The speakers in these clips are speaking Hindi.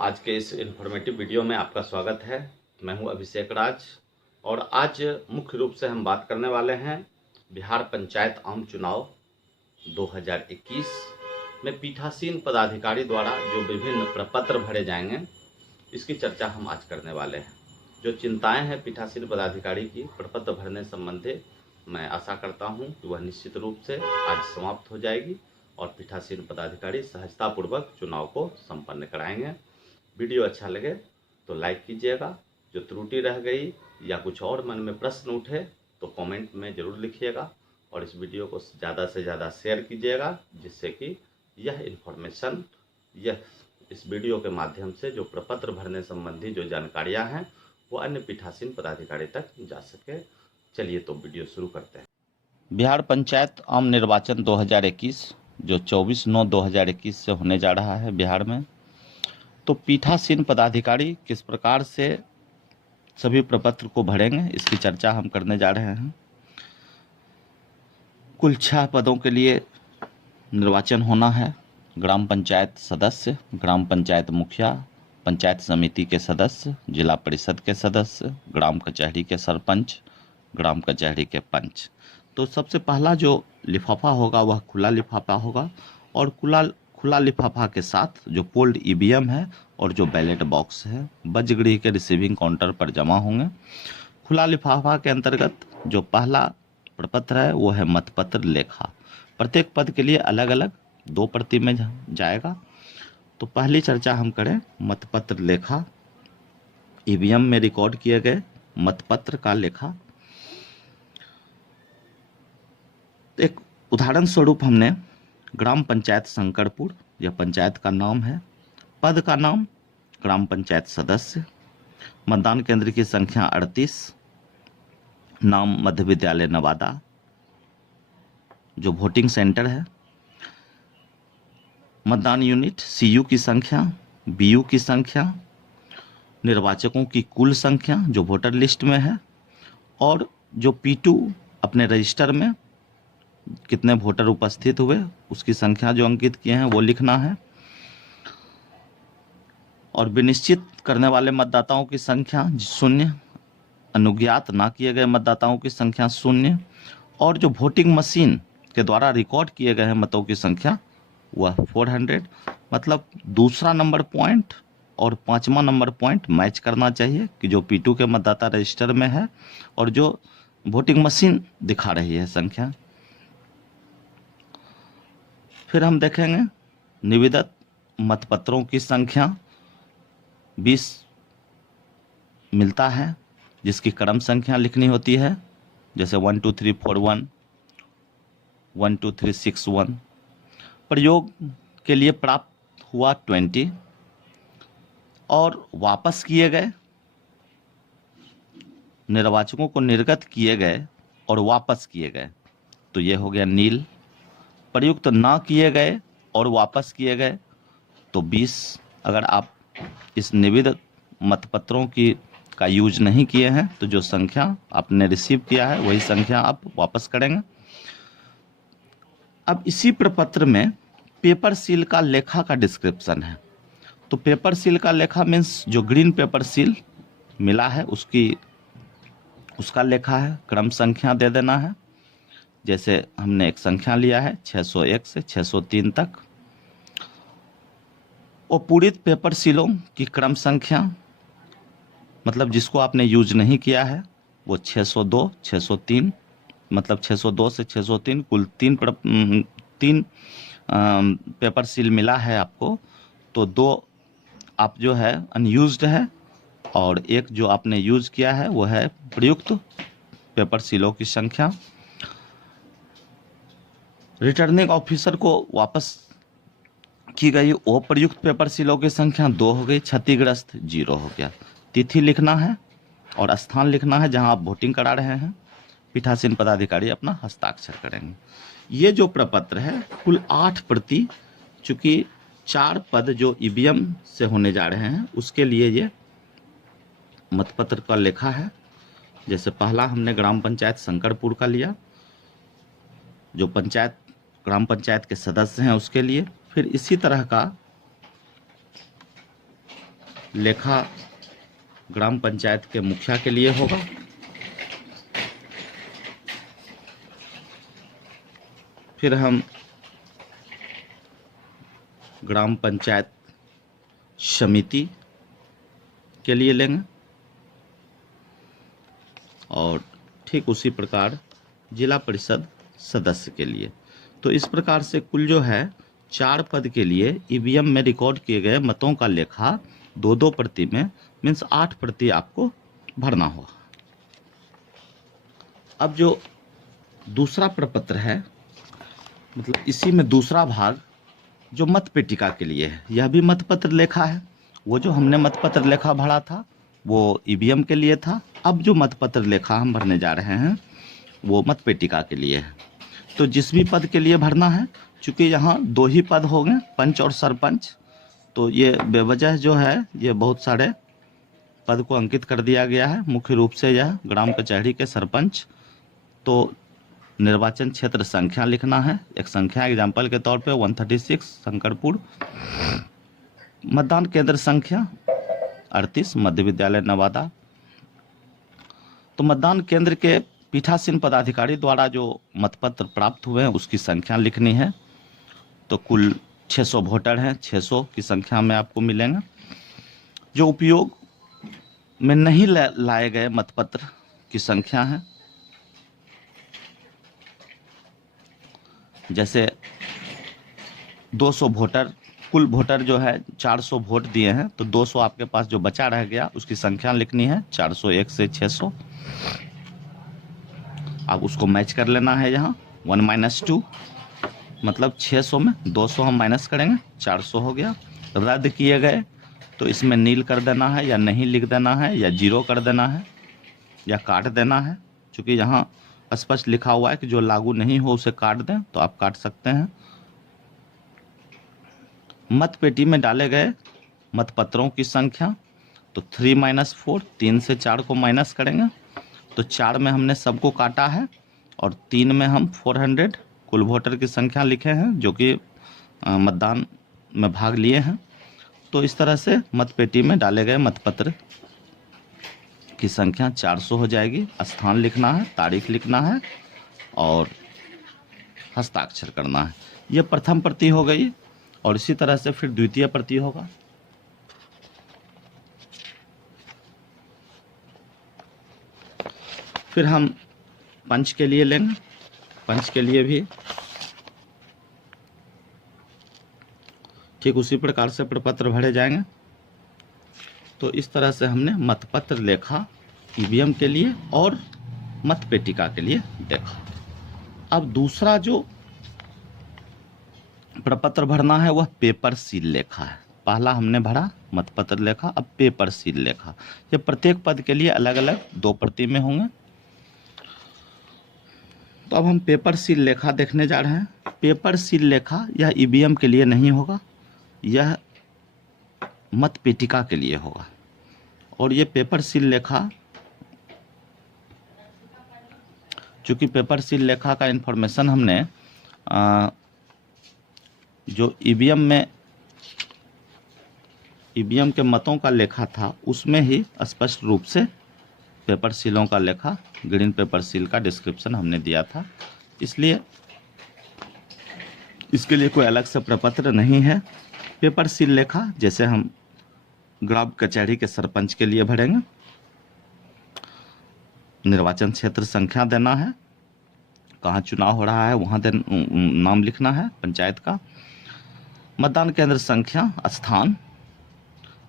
आज के इस इन्फॉर्मेटिव वीडियो में आपका स्वागत है। मैं हूं अभिषेक राज और आज मुख्य रूप से हम बात करने वाले हैं बिहार पंचायत आम चुनाव 2021 में पीठासीन पदाधिकारी द्वारा जो विभिन्न प्रपत्र भरे जाएंगे, इसकी चर्चा हम आज करने वाले हैं। जो चिंताएं हैं पीठासीन पदाधिकारी की प्रपत्र भरने संबंधी, मैं आशा करता हूं कि वह निश्चित रूप से आज समाप्त हो जाएगी और पीठासीन पदाधिकारी सहजतापूर्वक चुनाव को संपन्न कराएंगे। वीडियो अच्छा लगे तो लाइक कीजिएगा। जो त्रुटि रह गई या कुछ और मन में प्रश्न उठे तो कमेंट में ज़रूर लिखिएगा और इस वीडियो को ज़्यादा से ज़्यादा शेयर कीजिएगा, जिससे कि यह इन्फॉर्मेशन इस वीडियो के माध्यम से जो प्रपत्र भरने संबंधी जो जानकारियाँ हैं वो अन्य पीठासीन पदाधिकारी तक जा सके। चलिए तो वीडियो शुरू करते हैं। बिहार पंचायत आम निर्वाचन 2021 जो 24/9/2021 से होने जा रहा है बिहार में, तो पीठासीन पदाधिकारी किस प्रकार से सभी प्रपत्र को भरेंगे, इसकी चर्चा हम करने जा रहे हैं। कुल 6 पदों के लिए निर्वाचन होना है। ग्राम पंचायत सदस्य, ग्राम पंचायत मुखिया, पंचायत समिति के सदस्य, जिला परिषद के सदस्य, ग्राम कचहरी के सरपंच, ग्राम कचहरी के पंच। तो सबसे पहला जो लिफाफा होगा वह खुला लिफाफा होगा और खुला लिफाफा के साथ जो पोल्ड ईवीएम है और जो बैलेट बॉक्स है बजगृह के रिसीविंग काउंटर पर जमा होंगे। खुला लिफाफा के अंतर्गत जो पहला प्रपत्र है वो है मतपत्र लेखा। प्रत्येक पद के लिए अलग अलग 2 प्रति में जाएगा। तो पहली चर्चा हम करें मतपत्र लेखा। ईवीएम में रिकॉर्ड किए गए मतपत्र का लेखा। एक उदाहरण स्वरूप हमने ग्राम पंचायत शंकरपुर, यह पंचायत का नाम है, पद का नाम ग्राम पंचायत सदस्य, मतदान केंद्र की संख्या 38, नाम मध्य विद्यालय नवादा, जो वोटिंग सेंटर है, मतदान यूनिट, सीयू की संख्या, बीयू की संख्या, निर्वाचकों की कुल संख्या जो वोटर लिस्ट में है और जो P2 अपने रजिस्टर में कितने वोटर उपस्थित हुए उसकी संख्या जो अंकित किए हैं वो लिखना है और विनिश्चित करने वाले मतदाताओं की संख्या 0, अनुज्ञात ना किए गए मतदाताओं की संख्या 0 और जो वोटिंग मशीन के द्वारा रिकॉर्ड किए गए हैं मतों की संख्या वह 400। मतलब दूसरा नंबर पॉइंट और 5वां नंबर पॉइंट मैच करना चाहिए कि जो P2 के मतदाता रजिस्टर में है और जो वोटिंग मशीन दिखा रही है संख्या। फिर हम देखेंगे निविदत मतपत्रों की संख्या 20 मिलता है, जिसकी क्रम संख्या लिखनी होती है, जैसे 1 2 3 4 1, 1 2 3 6 1। प्रयोग के लिए प्राप्त हुआ 20 और वापस किए गए, निर्वाचकों को निर्गत किए गए और वापस किए गए, तो ये हो गया नील। प्रयुक्त ना किए गए और वापस किए गए तो 20। अगर आप इस निविद मतपत्रों का यूज नहीं किए हैं तो जो संख्या आपने रिसीव किया है वही संख्या आप वापस करेंगे। अब इसी प्रपत्र में पेपर सील का लेखा का डिस्क्रिप्शन है। तो पेपर सील का लेखा मीन्स जो ग्रीन पेपर सील मिला है उसका लेखा है, क्रम संख्या दे देना है। जैसे हमने एक संख्या लिया है 601 से 603 तक, और पूरित पेपर सीलों की क्रम संख्या, मतलब जिसको आपने यूज नहीं किया है वो 602, 603, मतलब 602 से 603 कुल 3 पेपर सील मिला है आपको। तो 2 आप जो है अनयूज्ड है और एक जो आपने यूज किया है वो है प्रयुक्त पेपर सीलों की संख्या। रिटर्निंग ऑफिसर को वापस की गई अप्रयुक्त पेपर सीलों की संख्या 2 हो गई, क्षतिग्रस्त 0 हो गया। तिथि लिखना है और स्थान लिखना है जहां आप वोटिंग करा रहे हैं। पीठासीन पदाधिकारी अपना हस्ताक्षर करेंगे। ये जो प्रपत्र है कुल 8 प्रति, चूंकि 4 पद जो ईवीएम से होने जा रहे हैं उसके लिए ये मतपत्र का लेखा है। जैसे पहला हमने ग्राम पंचायत शंकरपुर का लिया, जो ग्राम पंचायत के सदस्य हैं उसके लिए। फिर इसी तरह का लेखा ग्राम पंचायत के मुखिया के लिए होगा। फिर हम ग्राम पंचायत समिति के लिए लेंगे और ठीक उसी प्रकार जिला परिषद सदस्य के लिए। तो इस प्रकार से कुल जो है 4 पद के लिए ईवीएम में रिकॉर्ड किए गए मतों का लेखा 2-2 प्रति में मीन्स 8 प्रति आपको भरना होगा। अब जो दूसरा प्रपत्र है, मतलब इसी में दूसरा भाग जो मत पेटिका के लिए है, यह भी मतपत्र लेखा है। वो जो हमने मतपत्र लेखा भरा था वो ईवीएम के लिए था। अब जो मतपत्र लेखा हम भरने जा रहे हैं वो मत पेटिका के लिए है। तो जिस भी पद के लिए भरना है, चूँकि यहाँ 2 ही पद हो गए, पंच और सरपंच, तो ये बेवजह जो है ये बहुत सारे पद को अंकित कर दिया गया है। मुख्य रूप से यह ग्राम कचहरी के सरपंच। तो निर्वाचन क्षेत्र संख्या लिखना है, एक संख्या एग्जाम्पल के तौर पे 136 शंकरपुर। मतदान केंद्र संख्या 38 मध्य विद्यालय नवादा। तो मतदान केंद्र के पीठासीन पदाधिकारी द्वारा जो मतपत्र प्राप्त हुए हैं उसकी संख्या लिखनी है। तो कुल 600 वोटर हैं, 600 की संख्या में आपको मिलेंगे। जो उपयोग में नहीं लाए गए मतपत्र की संख्या है, जैसे 200 वोटर, कुल वोटर जो है 400 वोट दिए हैं, तो 200 आपके पास जो बचा रह गया उसकी संख्या लिखनी है 401 से 600। अब उसको मैच कर लेना है यहाँ 1 - 2, मतलब 600 में 200 हम माइनस करेंगे, 400 हो गया। रद्द किए गए तो इसमें नील कर देना है या नहीं लिख देना है या 0 कर देना है या काट देना है। चूँकि यहाँ स्पष्ट लिखा हुआ है कि जो लागू नहीं हो उसे काट दें, तो आप काट सकते हैं। मत पेटी में डाले गए मतपत्रों की संख्या, तो 3 - 4, 3 से 4 को माइनस करेंगे, तो 4 में हमने सबको काटा है और 3 में हम 400 कुल वोटर की संख्या लिखे हैं जो कि मतदान में भाग लिए हैं। तो इस तरह से मत पेटी में डाले गए मतपत्र की संख्या 400 हो जाएगी। स्थान लिखना है, तारीख लिखना है और हस्ताक्षर करना है। ये प्रथम प्रति हो गई और इसी तरह से फिर द्वितीय प्रति होगा। फिर हम पंच के लिए लेंगे। पंच के लिए भी ठीक उसी प्रकार से प्रपत्र भरे जाएंगे। तो इस तरह से हमने मतपत्र लेखा ईवीएम के लिए और मत पेटिका के लिए देखा। अब दूसरा जो प्रपत्र भरना है वह पेपर सील लेखा है। पहला हमने भरा मतपत्र लेखा, अब पेपर सील लेखा। ये प्रत्येक पद के लिए अलग अलग 2 प्रति में होंगे। तो अब हम पेपर सील लेखा देखने जा रहे हैं। पेपर सील लेखा यह ईवीएम के लिए नहीं होगा, यह मत पेटिका के लिए होगा। और ये पेपर सील लेखा, चूँकि पेपर सील लेखा का इन्फॉर्मेशन हमने जो ईवीएम के मतों का लेखा था उसमें ही स्पष्ट रूप से पेपर सीलों का लेखा, ग्रीन पेपर सील का डिस्क्रिप्शन हमने दिया था, इसलिए इसके लिए कोई अलग से प्रपत्र नहीं है। पेपर सील लेखा जैसे हम ग्राम कचहरी के सरपंच के लिए भरेंगे। निर्वाचन क्षेत्र संख्या देना है, कहाँ चुनाव हो रहा है वहाँ नाम लिखना है पंचायत का, मतदान केंद्र संख्या, स्थान,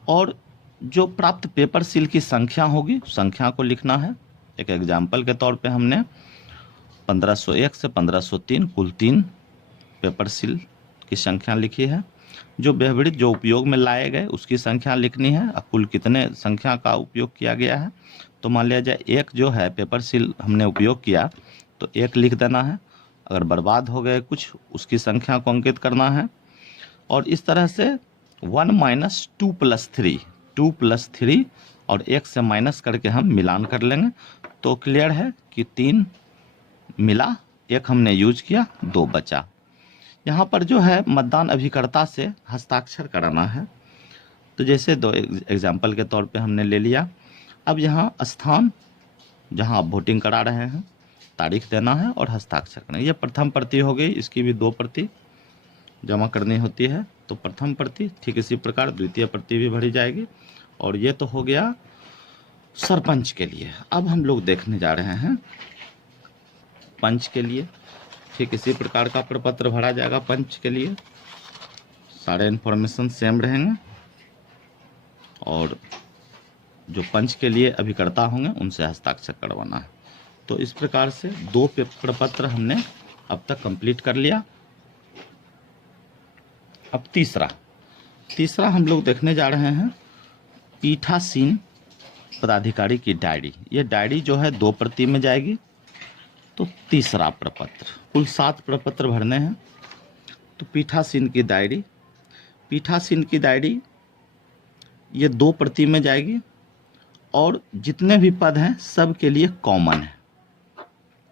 और जो प्राप्त पेपर सील की संख्या होगी संख्या को लिखना है। एक एग्जाम्पल के तौर पे हमने 1501 से 1503 कुल 3 पेपर सील की संख्या लिखी है। जो व्यवहारिक जो उपयोग में लाए गए उसकी संख्या लिखनी है। कुल कितने संख्या का उपयोग किया गया है, तो मान लिया जाए 1 जो है पेपर सील हमने उपयोग किया तो 1 लिख देना है। अगर बर्बाद हो गए कुछ उसकी संख्या को अंकित करना है। और इस तरह से 1 - 2 + 3, 2 + 3 और 1 से माइनस करके हम मिलान कर लेंगे। तो क्लियर है कि 3 मिला, 1 हमने यूज किया, 2 बचा। यहाँ पर जो है मतदान अभिकर्ता से हस्ताक्षर कराना है। तो जैसे दो एग्जाम्पल के तौर पे हमने ले लिया। अब यहाँ स्थान जहाँ आप वोटिंग करा रहे हैं, तारीख देना है और हस्ताक्षर करना है। ये प्रथम प्रति हो गई, इसकी भी 2 प्रति जमा करनी होती है। तो प्रथम प्रति, ठीक इसी प्रकार द्वितीय प्रति भी भरी जाएगी। और ये तो हो गया सरपंच के लिए। अब हम लोग देखने जा रहे हैं पंच के लिए। ठीक इसी प्रकार का प्रपत्र भरा जाएगा पंच के लिए, सारे इन्फॉर्मेशन सेम रहेंगे। और जो पंच के लिए अभिकर्ता होंगे उनसे हस्ताक्षर करवाना है। तो इस प्रकार से 2 प्रपत्र हमने अब तक कंप्लीट कर लिया। अब तीसरा हम लोग देखने जा रहे हैं पीठासीन पदाधिकारी की डायरी। ये डायरी जो है 2 प्रति में जाएगी। तो तीसरा प्रपत्र, कुल 7 प्रपत्र भरने हैं। तो पीठासीन की डायरी ये 2 प्रति में जाएगी और जितने भी पद हैं सब के लिए कॉमन है।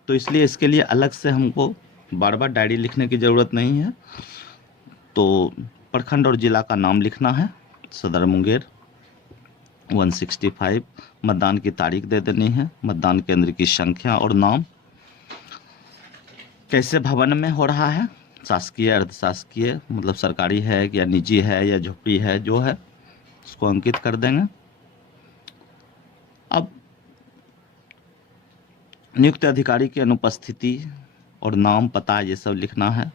तो इसलिए इसके लिए अलग से हमको बार बार डायरी लिखने की ज़रूरत नहीं है। तो प्रखंड और जिला का नाम लिखना है, सदर मुंगेर 165, मतदान की तारीख दे देनी है, मतदान केंद्र की संख्या और नाम, कैसे भवन में हो रहा है, शासकीय अर्धशासकीय, मतलब सरकारी है या निजी है या झोपड़ी है, जो है उसको अंकित कर देंगे। अब नियुक्त अधिकारी की अनुपस्थिति और नाम पता ये सब लिखना है।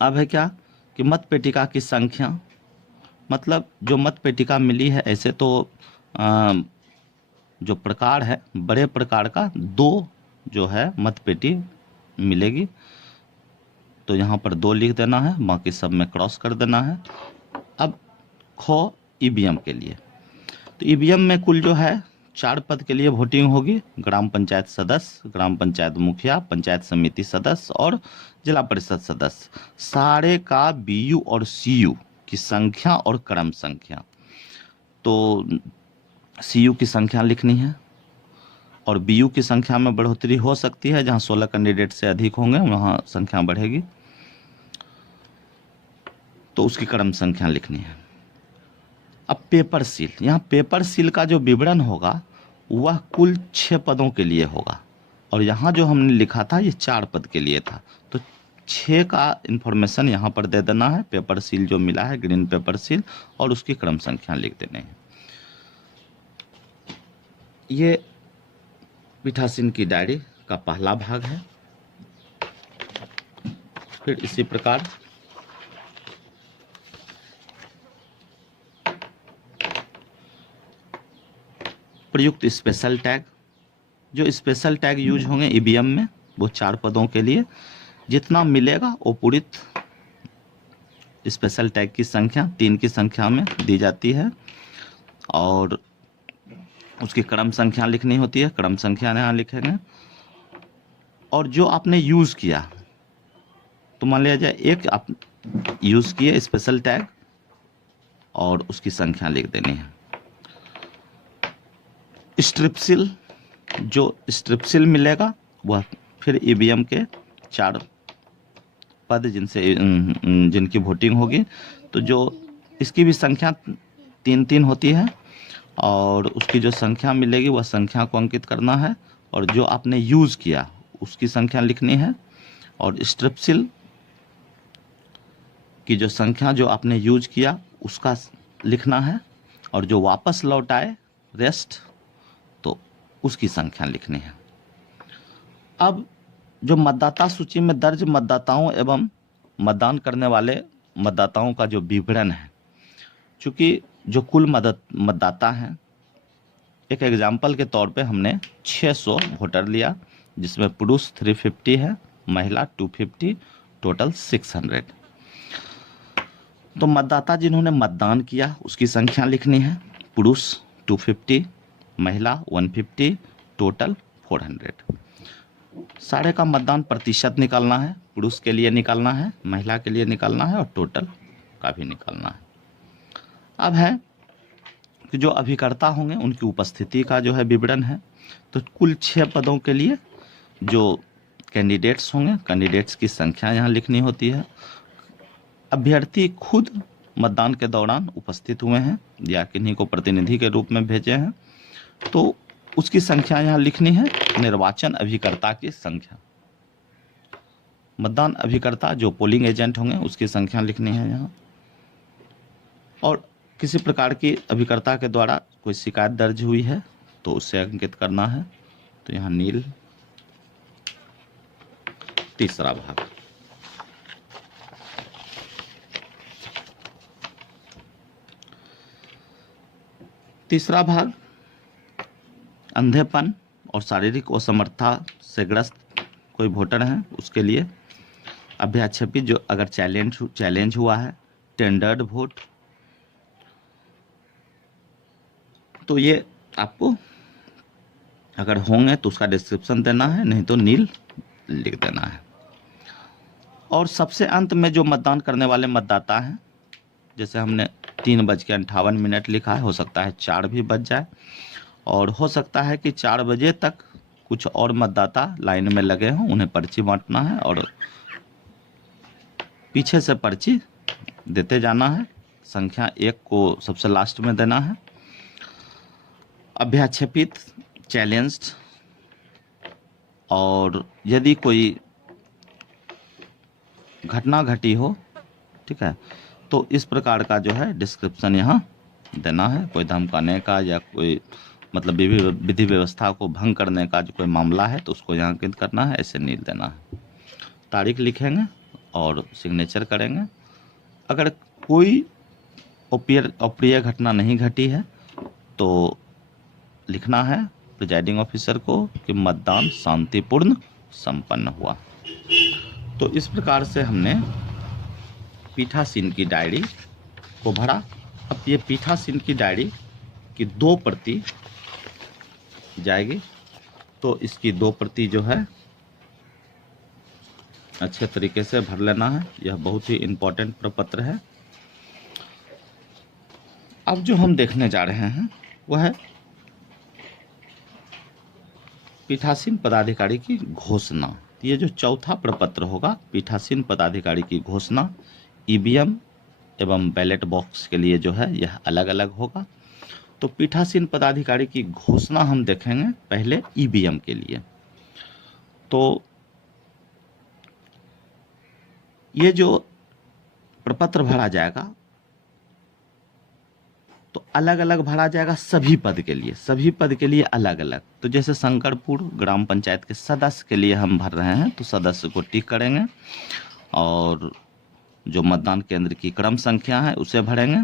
अब है क्या कि मत पेटिका की संख्या, मतलब जो मत पेटिका मिली है, ऐसे तो जो प्रकार है बड़े प्रकार का 2 जो है मत पेटी मिलेगी। तो यहाँ पर 2 लिख देना है, बाकी सब में क्रॉस कर देना है। अब खो ईवीएम के लिए, तो ईवीएम में कुल जो है 4 पद के लिए वोटिंग होगी। ग्राम पंचायत सदस्य, ग्राम पंचायत मुखिया, पंचायत समिति सदस्य और जिला परिषद सदस्य, सारे का बीयू और सीयू की संख्या और क्रम संख्या। तो सीयू की संख्या लिखनी है और बीयू की संख्या में बढ़ोतरी हो सकती है, जहां 16 कैंडिडेट से अधिक होंगे वहां संख्या बढ़ेगी। तो उसकी क्रम संख्या लिखनी है। अब पेपर सील, यहाँ पेपर सील का जो विवरण होगा वह कुल 6 पदों के लिए होगा और यहाँ जो हमने लिखा था ये 4 पद के लिए था। तो 6 का इन्फॉर्मेशन यहाँ पर दे देना है। पेपर सील जो मिला है, ग्रीन पेपर सील, और उसकी क्रम संख्या लिख देने हैं। ये पीठासीन की डायरी का पहला भाग है। फिर इसी प्रकार प्रयुक्त स्पेशल टैग, जो स्पेशल टैग यूज होंगे ईवीएम में वो 4 पदों के लिए, जितना मिलेगा वो पूरित स्पेशल टैग की संख्या 3 की संख्या में दी जाती है और उसकी क्रम संख्या लिखनी होती है। क्रम संख्या यहाँ लिखेंगे। और जो आपने यूज़ किया, तो मान लिया जाए एक आप यूज़ किए स्पेशल टैग और उसकी संख्या लिख देनी है। स्ट्रिपसिल, जो स्ट्रिपसिल मिलेगा वह फिर ईवीएम के 4 पद जिनकी वोटिंग होगी, तो जो इसकी भी संख्या 3-3 होती है और उसकी जो संख्या मिलेगी वह संख्या को अंकित करना है और जो आपने यूज़ किया उसकी संख्या लिखनी है और स्ट्रिपसिल की जो संख्या जो आपने यूज किया उसका लिखना है और जो वापस लौट आए रेस्ट, तो उसकी संख्या लिखनी है। अब जो मतदाता सूची में दर्ज मतदाताओं एवं मतदान करने वाले मतदाताओं का जो विवरण है, चूँकि जो कुल मतदाता हैं, एक एग्जाम्पल के तौर पे हमने 600 वोटर लिया, जिसमें पुरुष 350 है, महिला 250, टोटल 600। तो मतदाता जिन्होंने मतदान किया उसकी संख्या लिखनी है। पुरुष 250, महिला 150, टोटल 400। सारे का मतदान प्रतिशत निकालना है, पुरुष के लिए निकालना है, महिला के लिए निकालना है और टोटल का भी निकालना है। अब है कि जो अभिकर्ता होंगे उनकी उपस्थिति का जो है विवरण है। तो कुल 6 पदों के लिए जो कैंडिडेट्स होंगे, कैंडिडेट्स की संख्या यहाँ लिखनी होती है। अभ्यर्थी खुद मतदान के दौरान उपस्थित हुए हैं या किन्हीं को प्रतिनिधि के रूप में भेजे हैं, तो उसकी संख्या यहाँ लिखनी है। निर्वाचन अभिकर्ता की संख्या, मतदान अभिकर्ता जो पोलिंग एजेंट होंगे उसकी संख्या लिखनी है यहाँ। और किसी प्रकार की अभिकर्ता के द्वारा कोई शिकायत दर्ज हुई है तो उससे अंकित करना है, तो यहाँ नील। तीसरा भाग, तीसरा भाग अंधेपन और शारीरिक असमर्थता से ग्रस्त कोई वोटर हैं उसके लिए अभ्याक्षेपित जो अगर चैलेंज हुआ है, टेंडर्ड वोट, तो ये आपको अगर होंगे तो उसका डिस्क्रिप्शन देना है, नहीं तो नील लिख देना है। और सबसे अंत में जो मतदान करने वाले मतदाता हैं, जैसे हमने 3:58 लिखा है, हो सकता है 4 भी बज जाए, और हो सकता है कि 4 बजे तक कुछ और मतदाता लाइन में लगे हों, उन्हें पर्ची बांटना है और पीछे से पर्ची देते जाना है। संख्या 1 को सबसे लास्ट में देना है। अभ्याक्षेपित, चैलेंज्ड, और यदि कोई घटना घटी हो, ठीक है, तो इस प्रकार का जो है डिस्क्रिप्शन यहाँ देना है। कोई धमकाने का या कोई मतलब विधि व्यवस्था को भंग करने का जो कोई मामला है तो उसको यहाँ अंकित करना है, ऐसे नील देना है। तारीख लिखेंगे और सिग्नेचर करेंगे। अगर कोई अप्रिय घटना नहीं घटी है तो लिखना है प्रिजाइडिंग ऑफिसर को कि मतदान शांतिपूर्ण संपन्न हुआ। तो इस प्रकार से हमने पीठासीन की डायरी को भरा। अब ये पीठासीन की डायरी की 2 प्रति जाएगी, तो इसकी 2 प्रति जो है अच्छे तरीके से भर लेना है। यह बहुत ही इम्पोर्टेंट प्रपत्र है। अब जो हम देखने जा रहे हैं वह है पीठासीन पदाधिकारी की घोषणा। ये जो चौथा प्रपत्र होगा, पीठासीन पदाधिकारी की घोषणा, ईवीएम एवं बैलेट बॉक्स के लिए जो है यह अलग अलग होगा। तो पीठासीन पदाधिकारी की घोषणा हम देखेंगे पहले ईवीएम के लिए। तो ये जो प्रपत्र भरा जाएगा तो अलग अलग भरा जाएगा सभी पद के लिए अलग अलग। तो जैसे शंकरपुर ग्राम पंचायत के सदस्य के लिए हम भर रहे हैं तो सदस्य को टिक करेंगे, और जो मतदान केंद्र की क्रम संख्या है उसे भरेंगे।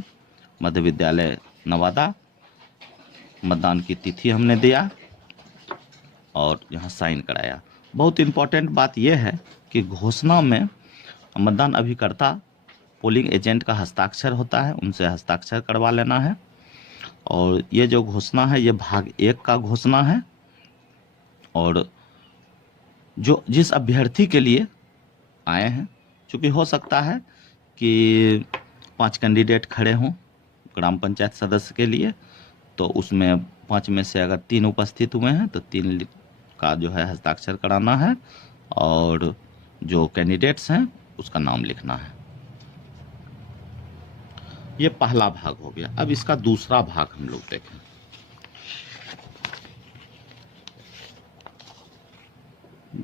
मध्य विद्यालय नवादा, मतदान की तिथि हमने दिया और यहाँ साइन कराया। बहुत इम्पोर्टेंट बात यह है कि घोषणा में मतदान अभिकर्ता पोलिंग एजेंट का हस्ताक्षर होता है, उनसे हस्ताक्षर करवा लेना है। और ये जो घोषणा है ये भाग 1 का घोषणा है, और जो जिस अभ्यर्थी के लिए आए हैं, चूँकि हो सकता है कि 5 कैंडिडेट खड़े हों ग्राम पंचायत सदस्य के लिए, तो उसमें 5 में से अगर 3 उपस्थित हुए हैं तो 3 का जो है हस्ताक्षर कराना है, और जो कैंडिडेट्स हैं उसका नाम लिखना है। ये पहला भाग हो गया। अब इसका दूसरा भाग हम लोग देखें।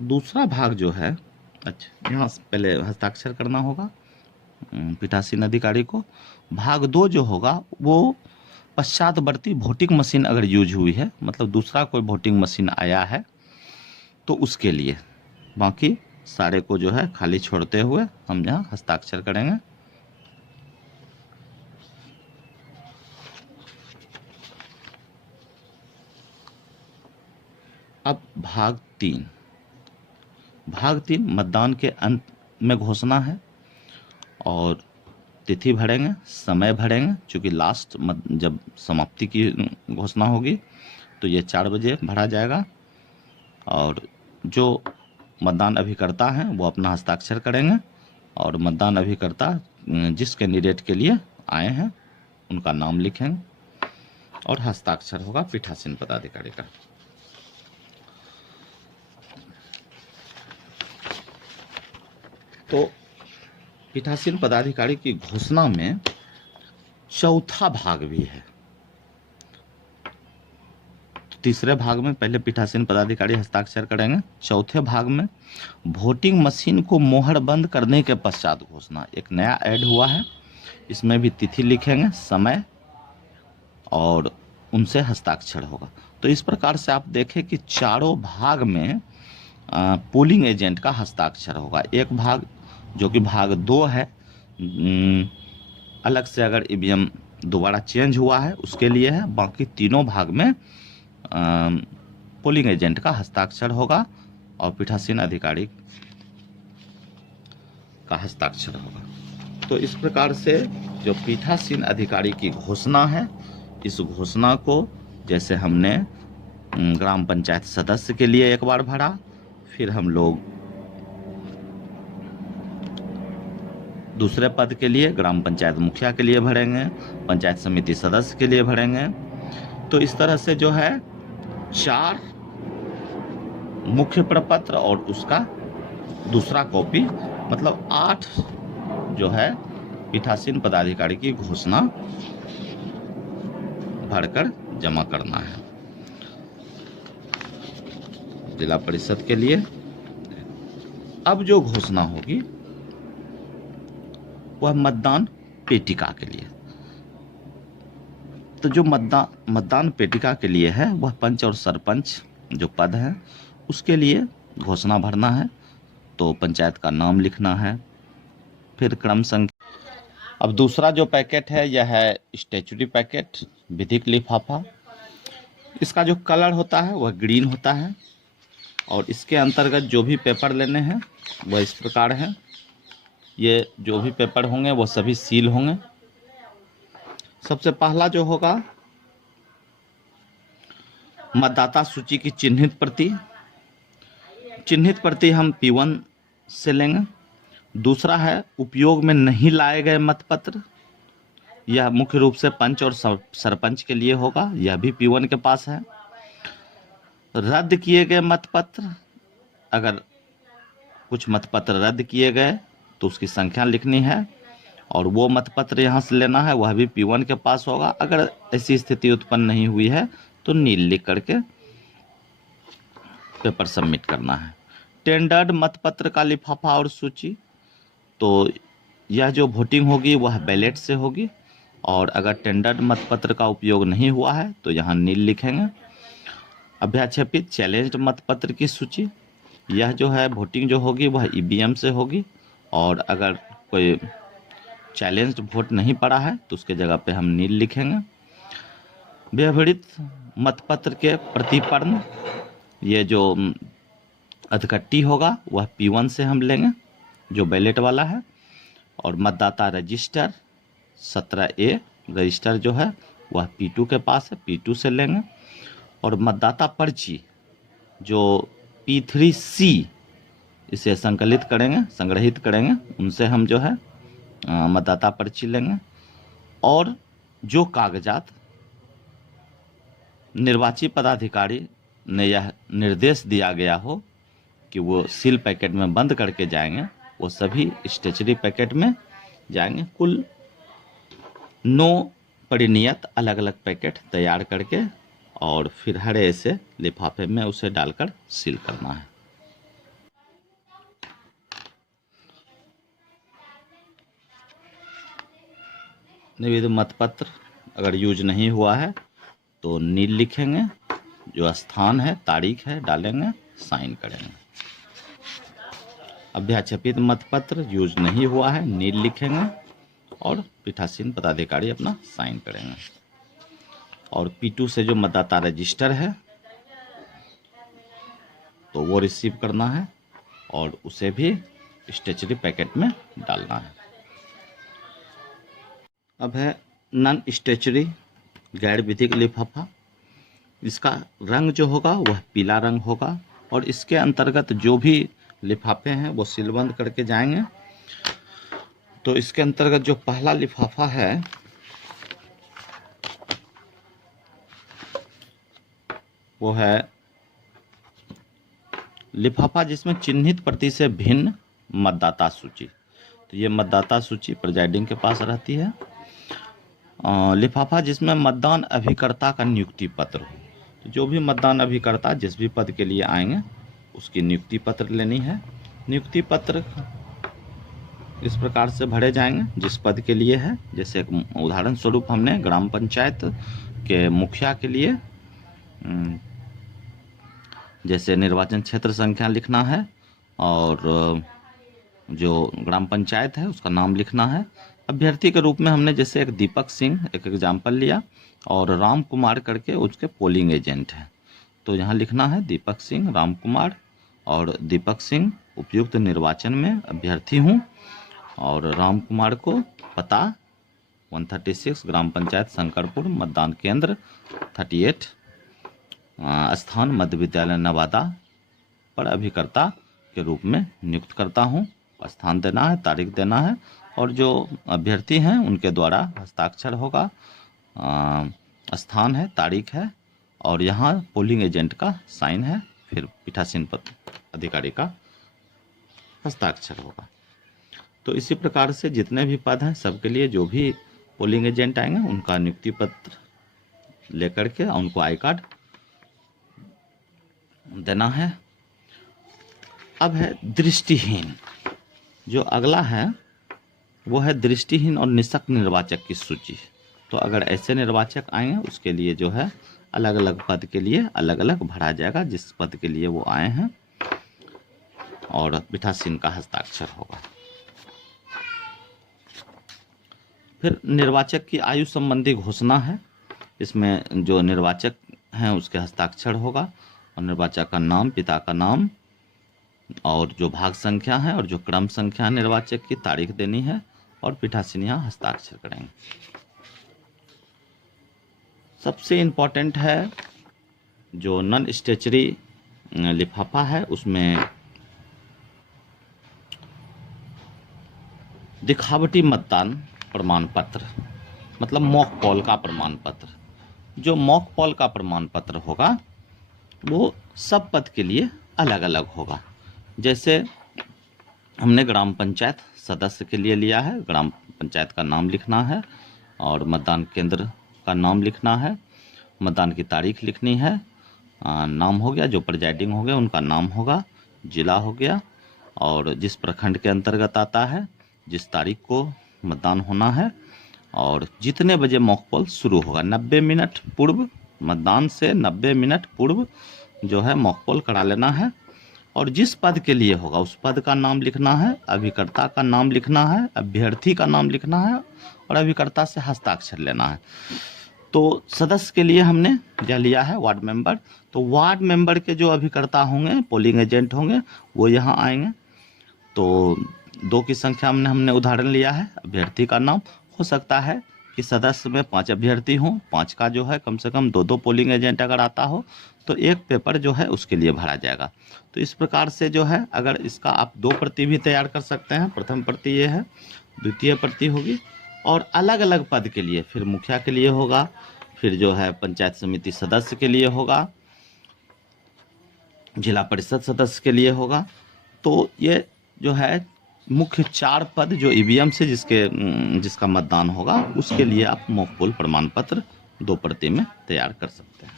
दूसरा भाग जो है, अच्छा यहाँ पहले हस्ताक्षर करना होगा पीठासीन अधिकारी को। भाग 2 जो होगा वो पश्चातवर्ती वोटिंग मशीन अगर यूज हुई है, मतलब दूसरा कोई वोटिंग मशीन आया है तो उसके लिए। बाकी सारे को जो है खाली छोड़ते हुए हम यहाँ हस्ताक्षर करेंगे। अब भाग 3 मतदान के अंत में घोषणा है, और तिथि भरेंगे, समय भरेंगे, क्योंकि लास्ट जब समाप्ति की घोषणा होगी तो ये 4 बजे भरा जाएगा। और जो मतदान अभिकर्ता हैं वो अपना हस्ताक्षर करेंगे, और मतदान अभिकर्ता जिस कैंडिडेट के लिए आए हैं उनका नाम लिखेंगे, और हस्ताक्षर होगा पीठासीन पदाधिकारी का। तो पीठासीन पदाधिकारी की घोषणा में चौथा भाग भी है। तीसरे भाग में पहले पीठासीन पदाधिकारी हस्ताक्षर करेंगे, चौथे भाग में वोटिंग मशीन को मोहर बंद करने के पश्चात घोषणा। एक नया ऐड हुआ है, इसमें भी तिथि लिखेंगे, समय, और उनसे हस्ताक्षर होगा। तो इस प्रकार से आप देखें कि चारों भाग में पोलिंग एजेंट का हस्ताक्षर होगा। एक भाग जो कि भाग 2 है, अलग से अगर ईवीएम दोबारा चेंज हुआ है उसके लिए है। बाकी तीनों भाग में पोलिंग एजेंट का हस्ताक्षर होगा और पीठासीन अधिकारी का हस्ताक्षर होगा। तो इस प्रकार से जो पीठासीन अधिकारी की घोषणा है, इस घोषणा को जैसे हमने ग्राम पंचायत सदस्य के लिए एक बार भरा, फिर हम लोग दूसरे पद के लिए ग्राम पंचायत मुखिया के लिए भरेंगे, पंचायत समिति सदस्य के लिए भरेंगे। तो इस तरह से जो है 4 मुख्य प्रपत्र और उसका दूसरा कॉपी, मतलब 8 जो है पीठासीन पदाधिकारी की घोषणा भरकर जमा करना है जिला परिषद के लिए। अब जो घोषणा होगी वह मतदान पेटिका के लिए। तो जो मतदान पेटिका के लिए है वह पंच और सरपंच जो पद है उसके लिए घोषणा भरना है। तो पंचायत का नाम लिखना है, फिर क्रम संख्या। अब दूसरा जो पैकेट है यह है स्टैच्यूटरी पैकेट, विधिक लिफाफा। इसका जो कलर होता है वह ग्रीन होता है और इसके अंतर्गत जो भी पेपर लेने हैं वह इस प्रकार है। ये जो भी पेपर होंगे वो सभी सील होंगे। सबसे पहला जो होगा मतदाता सूची की चिन्हित प्रति। चिन्हित प्रति हम P1 से लेंगे। दूसरा है उपयोग में नहीं लाए गए मतपत्र, यह मुख्य रूप से पंच और सरपंच के लिए होगा, यह भी P1 के पास है। रद्द किए गए मतपत्र, अगर कुछ मतपत्र रद्द किए गए तो उसकी संख्या लिखनी है और वो मतपत्र यहाँ से लेना है, वह भी P1 के पास होगा। अगर ऐसी स्थिति उत्पन्न नहीं हुई है तो नील लिख करके पेपर सबमिट करना है। टेंडर्ड मतपत्र का लिफाफा और सूची, तो यह जो वोटिंग होगी वह बैलेट से होगी और अगर टेंडर्ड मतपत्र का उपयोग नहीं हुआ है तो यहाँ नील लिखेंगे। अभ्याक्षेपित चैलेंज्ड मतपत्र की सूची, यह जो है वोटिंग जो होगी वह ईवीएम से होगी और अगर कोई चैलेंज्ड वोट नहीं पड़ा है तो उसके जगह पे हम नील लिखेंगे। व्यवहित मतपत्र के प्रतिपर्ण, ये जो अधकट्टी होगा वह P1 से हम लेंगे जो बैलेट वाला है। और मतदाता रजिस्टर 17A रजिस्टर जो है वह P2 के पास है, P2 से लेंगे। और मतदाता पर्ची जो P3C, इसे संकलित करेंगे, संग्रहित करेंगे, उनसे हम जो है मतदाता पर्ची लेंगे। और जो कागजात निर्वाची पदाधिकारी ने यह निर्देश दिया गया हो कि वो सील पैकेट में बंद करके जाएंगे, वो सभी स्टेशनरी पैकेट में जाएंगे। कुल 9 परिनियत अलग अलग पैकेट तैयार करके और फिर हरे ऐसे लिफाफे में उसे डालकर सील करना है। निविदा मतपत्र अगर यूज नहीं हुआ है तो नील लिखेंगे, जो स्थान है तारीख है डालेंगे, साइन करेंगे। अभ्याक्षेपित मतपत्र यूज नहीं हुआ है, नील लिखेंगे और पीठासीन पदाधिकारी अपना साइन करेंगे। और P2 से जो मतदाता रजिस्टर है तो वो रिसीव करना है और उसे भी स्टेशनरी पैकेट में डालना है। अब है नॉन स्टेशनरी गैर विधिक लिफाफा। इसका रंग जो होगा वह पीला रंग होगा और इसके अंतर्गत जो भी लिफाफे हैं वो सीलबंद करके जाएंगे। तो इसके अंतर्गत जो पहला लिफाफा है वो है लिफाफा जिसमें चिन्हित प्रति से भिन्न मतदाता सूची। तो ये मतदाता सूची प्रिजाइडिंग के पास रहती है। लिफाफा जिसमें मतदान अभिकर्ता का नियुक्ति पत्र हो, तो जो भी मतदान अभिकर्ता जिस भी पद के लिए आएंगे उसकी नियुक्ति पत्र लेनी है। नियुक्ति पत्र इस प्रकार से भरे जाएंगे जिस पद के लिए है। जैसे एक उदाहरण स्वरूप हमने ग्राम पंचायत के मुखिया के लिए जैसे निर्वाचन क्षेत्र संख्या लिखना है और जो ग्राम पंचायत है उसका नाम लिखना है। अभ्यर्थी के रूप में हमने जैसे एक दीपक सिंह एक एग्जाम्पल लिया और राम कुमार करके उसके पोलिंग एजेंट हैं, तो यहाँ लिखना है दीपक सिंह राम कुमार, और दीपक सिंह उपयुक्त निर्वाचन में अभ्यर्थी हूँ और राम कुमार को पता 136 ग्राम पंचायत शंकरपुर, मतदान केंद्र 38, स्थान मध्य विद्यालय नवादा पर अभिकर्ता के रूप में नियुक्त करता हूँ। स्थान देना है, तारीख देना है और जो अभ्यर्थी हैं उनके द्वारा हस्ताक्षर होगा, स्थान है, तारीख है और यहाँ पोलिंग एजेंट का साइन है, फिर पीठासीन अधिकारी का हस्ताक्षर होगा। तो इसी प्रकार से जितने भी पद हैं सबके लिए जो भी पोलिंग एजेंट आएंगे उनका नियुक्ति पत्र लेकर के उनको आई कार्ड देना है। अब है दृष्टिहीन। जो अगला है वो है दृष्टिहीन और निःशक्त निर्वाचक की सूची। तो अगर ऐसे निर्वाचक आएंगे उसके लिए जो है अलग अलग पद के लिए अलग अलग भरा जाएगा जिस पद के लिए वो आए हैं और पीठासीन का हस्ताक्षर होगा। फिर निर्वाचक की आयु संबंधी घोषणा है। इसमें जो निर्वाचक हैं उसके हस्ताक्षर होगा और निर्वाचक का नाम, पिता का नाम और जो भाग संख्या है और जो क्रम संख्या है निर्वाचक की, तारीख देनी है और पीठासीन यहाँ हस्ताक्षर करेंगे। सबसे इम्पोर्टेंट है जो नॉन स्टेचरी लिफाफा है उसमें दिखावटी मतदान प्रमाण पत्र मतलब मॉक पॉल का प्रमाण पत्र। जो मॉक पॉल का प्रमाण पत्र होगा वो सब पद के लिए अलग अलग होगा। जैसे हमने ग्राम पंचायत सदस्य के लिए लिया है, ग्राम पंचायत का नाम लिखना है और मतदान केंद्र का नाम लिखना है, मतदान की तारीख लिखनी है, नाम हो गया, जो प्रिजाइडिंग हो गया उनका नाम होगा, जिला हो गया और जिस प्रखंड के अंतर्गत आता है, जिस तारीख को मतदान होना है और जितने बजे मॉक पोल शुरू होगा। 90 मिनट पूर्व, मतदान से 90 मिनट पूर्व जो है मॉक पोल करा लेना है और जिस पद के लिए होगा उस पद का नाम लिखना है, अभिकर्ता का नाम लिखना है, अभ्यर्थी का नाम लिखना है और अभिकर्ता से हस्ताक्षर लेना है। तो सदस्य के लिए हमने यह लिया है वार्ड मेंबर। तो वार्ड मेंबर के जो अभिकर्ता होंगे, पोलिंग एजेंट होंगे, वो यहाँ आएंगे। तो 2 की संख्या में हमने उदाहरण लिया है। अभ्यर्थी का नाम हो सकता है कि सदस्य में 5 अभ्यर्थी हों, 5 का जो है कम से कम 2-2 पोलिंग एजेंट अगर आता हो तो एक पेपर जो है उसके लिए भरा जाएगा। तो इस प्रकार से जो है अगर इसका आप 2 प्रति भी तैयार कर सकते हैं। प्रथम प्रति ये है, द्वितीय प्रति होगी और अलग अलग पद के लिए फिर मुखिया के लिए होगा, फिर जो है पंचायत समिति सदस्य के लिए होगा, जिला परिषद सदस्य के लिए होगा। तो ये जो है मुख्य 4 पद जो ईवीएम से जिसका मतदान होगा उसके लिए आप मॉक पोल प्रमाण पत्र 2 प्रति में तैयार कर सकते हैं।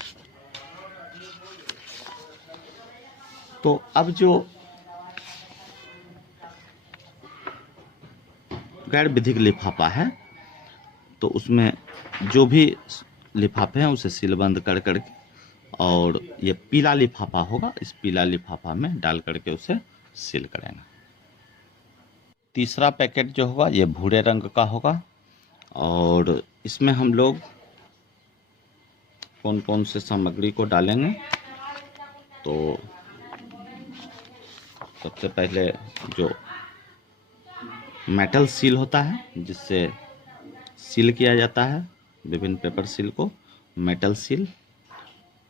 तो अब जो गैर विधिक लिफाफा है तो उसमें जो भी लिफाफे हैं उसे सीलबंद कर करके और ये पीला लिफाफा होगा, इस पीला लिफाफा में डाल करके उसे सील करेंगे। तीसरा पैकेट जो होगा ये भूरे रंग का होगा और इसमें हम लोग कौन कौन से सामग्री को डालेंगे। तो सबसे पहले जो मेटल सील होता है जिससे सील किया जाता है विभिन्न पेपर सील को, मेटल सील।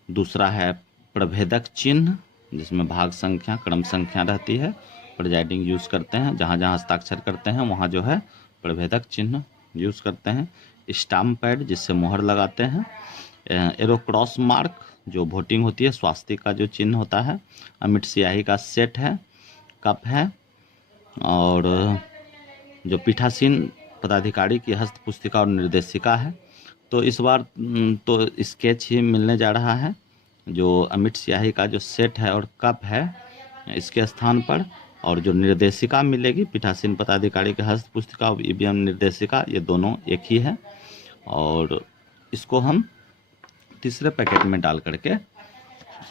दूसरा है प्रभेदक चिन्ह जिसमें भाग संख्या, क्रम संख्या रहती है। प्रिजाइडिंग यूज़ करते हैं, जहाँ जहाँ हस्ताक्षर करते हैं वहाँ जो है प्रभेदक चिन्ह यूज़ करते हैं। स्टाम्प पैड जिससे मोहर लगाते हैं। एरो क्रॉस मार्क जो वोटिंग होती है, स्वास्तिक का जो चिन्ह होता है। अमिट स्याही का सेट है, कप है और जो पीठासीन पदाधिकारी की हस्त पुस्तिका और निर्देशिका है। तो इस बार तो स्केच ही मिलने जा रहा है। जो अमिट स्याही का जो सेट है और कप है इसके स्थान पर, और जो निर्देशिका मिलेगी पीठासीन पदाधिकारी के हस्त पुस्तिका और ईवीएम निर्देशिका, ये दोनों एक ही है। और इसको हम तीसरे पैकेट में डाल करके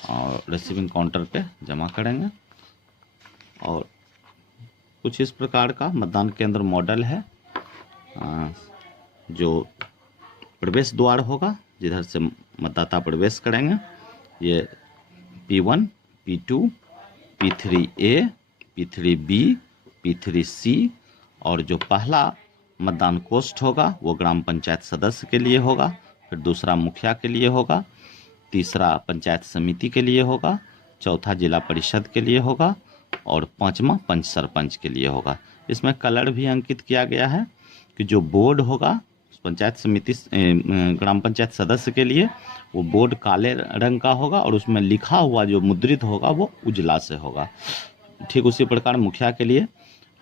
और रिसीविंग काउंटर पे जमा करेंगे। और कुछ इस प्रकार का मतदान केंद्र मॉडल है। जो प्रवेश द्वार होगा जिधर से मतदाता प्रवेश करेंगे, ये P1, P2, P3A, P3B, P3C, और जो पहला मतदान कोष्ठ होगा वो ग्राम पंचायत सदस्य के लिए होगा, फिर दूसरा मुखिया के लिए होगा, तीसरा पंचायत समिति के लिए होगा, चौथा जिला परिषद के लिए होगा और पांचवा पंच सरपंच के लिए होगा। इसमें कलर भी अंकित किया गया है कि जो बोर्ड होगा पंचायत समिति ग्राम पंचायत सदस्य के लिए, वो बोर्ड काले रंग का होगा और उसमें लिखा हुआ जो मुद्रित होगा वो उजला से होगा। ठीक उसी प्रकार मुखिया के लिए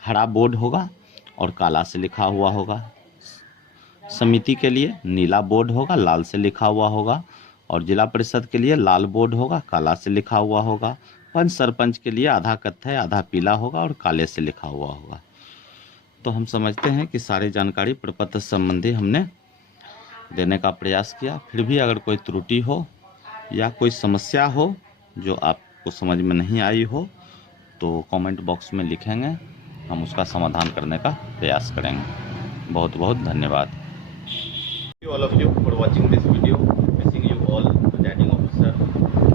हरा बोर्ड होगा और काला से लिखा हुआ होगा। समिति के लिए नीला बोर्ड होगा, लाल से लिखा हुआ होगा। और जिला परिषद के लिए लाल बोर्ड होगा, काला से लिखा हुआ होगा। पंच सरपंच के लिए आधा कत्थई आधा पीला होगा और काले से लिखा हुआ होगा। तो हम समझते हैं कि सारी जानकारी प्रपत्र संबंधी हमने देने का प्रयास किया। फिर भी अगर कोई त्रुटि हो या कोई समस्या हो जो आपको समझ में नहीं आई हो तो कमेंट बॉक्स में लिखेंगे, हम उसका समाधान करने का प्रयास करेंगे। बहुत बहुत धन्यवाद। All of you for watching this video. Wishing you all, presiding officer,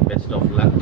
best of luck.